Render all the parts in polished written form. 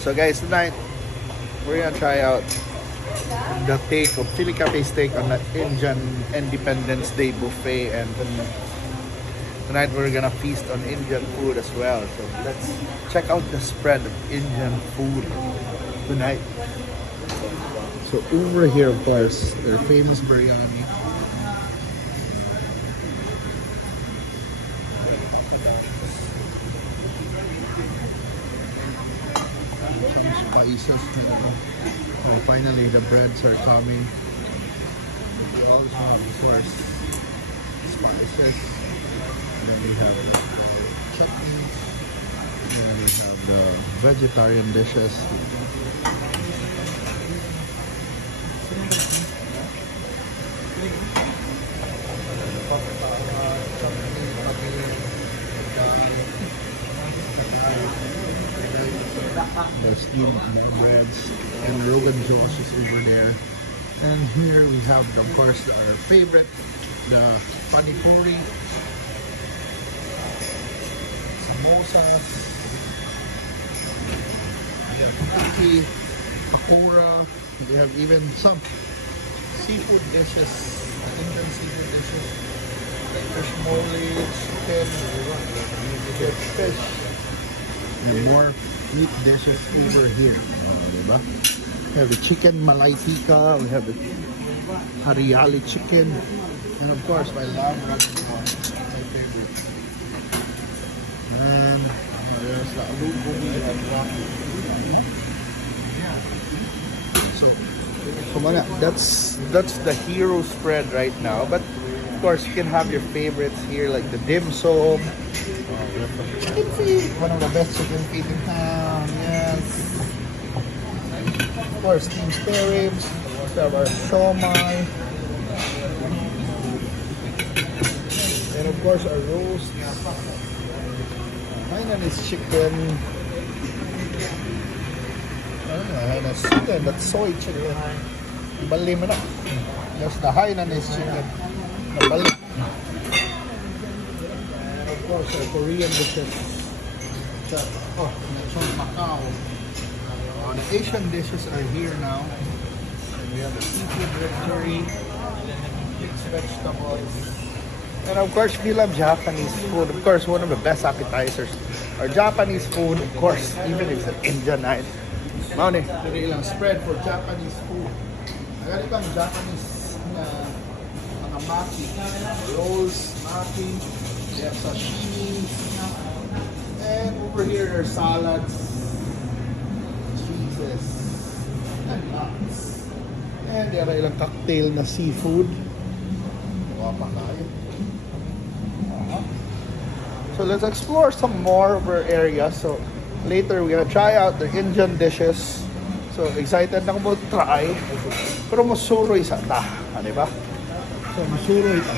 So guys, tonight we're gonna try out the take of Philly Cafe steak on the Indian Independence Day buffet, and tonight we're gonna feast on Indian food as well. So let's check out the spread of Indian food tonight. So over here, of course, their famous biryani. Some spices. Oh, finally the breads are coming. We also have, of course, spices. And then we have chutneys. And then we have the vegetarian dishes. The steamed breads and Rogan Josh is over there. And here we have, of course, our favorite, the pani puri, samosas, we have tikki, pakora. We have even some seafood dishes, Indian seafood dishes, like fish mole, chicken, fish, and more meat dishes over here. Diba? We have the chicken malai tikka, we have the hariyali chicken, and of course my lamb ragdoll, my favorite. And there's the aloo gobi and rafi. So mga, that's the hero spread right now. But of course you can have your favorites here, like the dim sum. Chicken feet, one of the best chicken feet in town. Yes. Of course, steamed spare ribs. We have our shawmai, and of course our roast. Hainanese chicken. Hainanese chicken, that's soy chicken. Bali mo na. That's the Hainanese chicken. Bali. Of course, our Korean dishes. Oh, lechon Macau. The Asian dishes are here now. And we have the seafood rectory, mixed vegetables. And of course, if you love Japanese food, of course, one of the best appetizers are Japanese food, of course, even if it's an Indian night. Mauni, dili lang spread for Japanese food. Agad ibang Japanese na mga maki, rolls, maki. We have sashimi, and over here are salads, cheeses, and nuts. And there are ilang cocktail na seafood. Wapa kayo. So let's explore some more of our area. So later we're gonna try out the Indian dishes. So excited na ako try. Pero masuroy sa ta, di ba? So masuroy ta.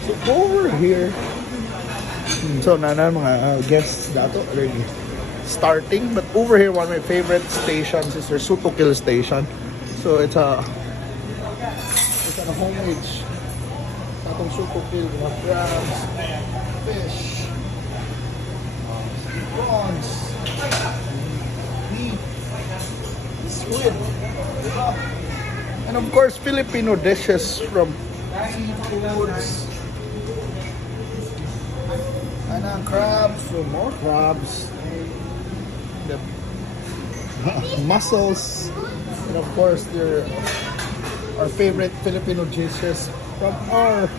So over here, so nana mga guests dato already starting, but over here one of my favorite stations is their Sutukil station. So it's a homemade tatong Sutukil, mga crabs, fish, prawns, beef, squid, and of course Filipino dishes from seafoods. And crabs, so more crabs, the mussels, and of course our favorite Filipino dishes from our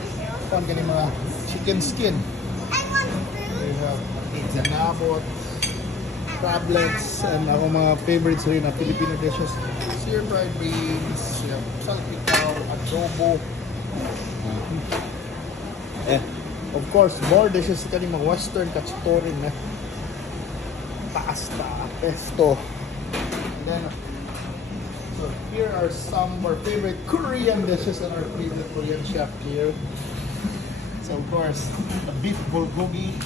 mga chicken skin. We have zanabot, crablets, and our mga favorites rin na Filipino dishes, sear fried beans, salpicao, adobo. Of course, more dishes ka mga western kachitorin na pasta, pesto. And then, so here are some of our favorite Korean dishes and our favorite Korean chef here. So of course, the beef bulgogi,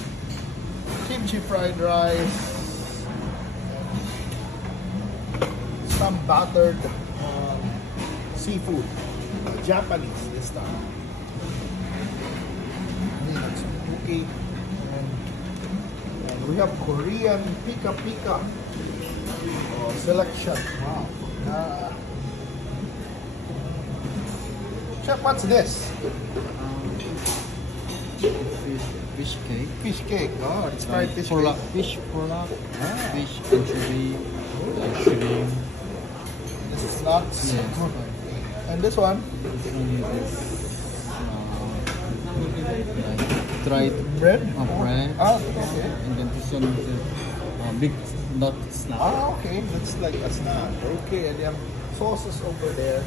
kimchi fried rice, some battered seafood, Japanese this time. And we have Korean pika pika Oh, selection. Wow. Chef, what's this? Fish cake. Fish cake. Oh, it's fried fish Pollock, cake. fish pollock, Ah. fish anchovy, shrimp. This is nuts. Yes. And this one? This one is like dried Bread? bread. Ah, okay. And then this one is big nut snack. Ah, okay. That's like a snack. Okay, and you have sauces over there.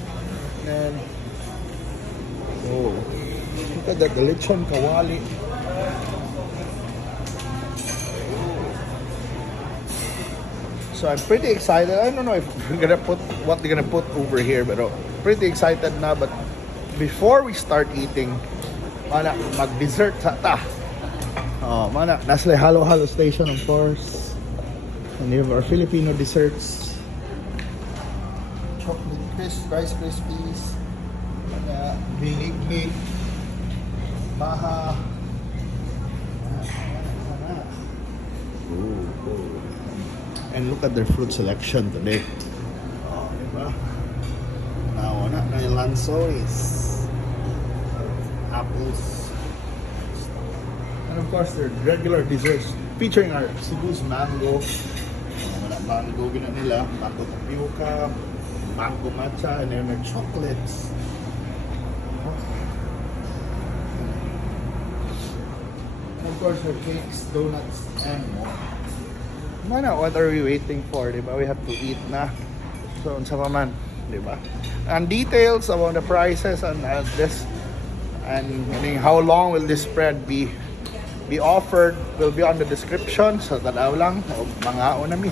And oh, look at that, the lechon kawali. So I'm pretty excited. I don't know if we're gonna put what they're gonna put over here, but pretty excited na. But before we start eating, mana mag-dessert ta. Oh, mana nasa halo-halo station, of course. And you have our Filipino desserts. Chocolate crisp, Rice Krispies, binig, maha. And look at their fruit selection today. Oh, diba? Now, na yung lansois, apples, and of course their regular desserts featuring our Cebu's mango. Mango gina nila, mango tapioca, mango matcha, and then their chocolates. And of course their cakes, donuts, and more. Mana, what are we waiting for, diba? We have to eat na. So, unsa pa man, diba? And details about the prices and this, and I mean, how long will this spread be offered will be on the description. So, tanaw lang, mga nami.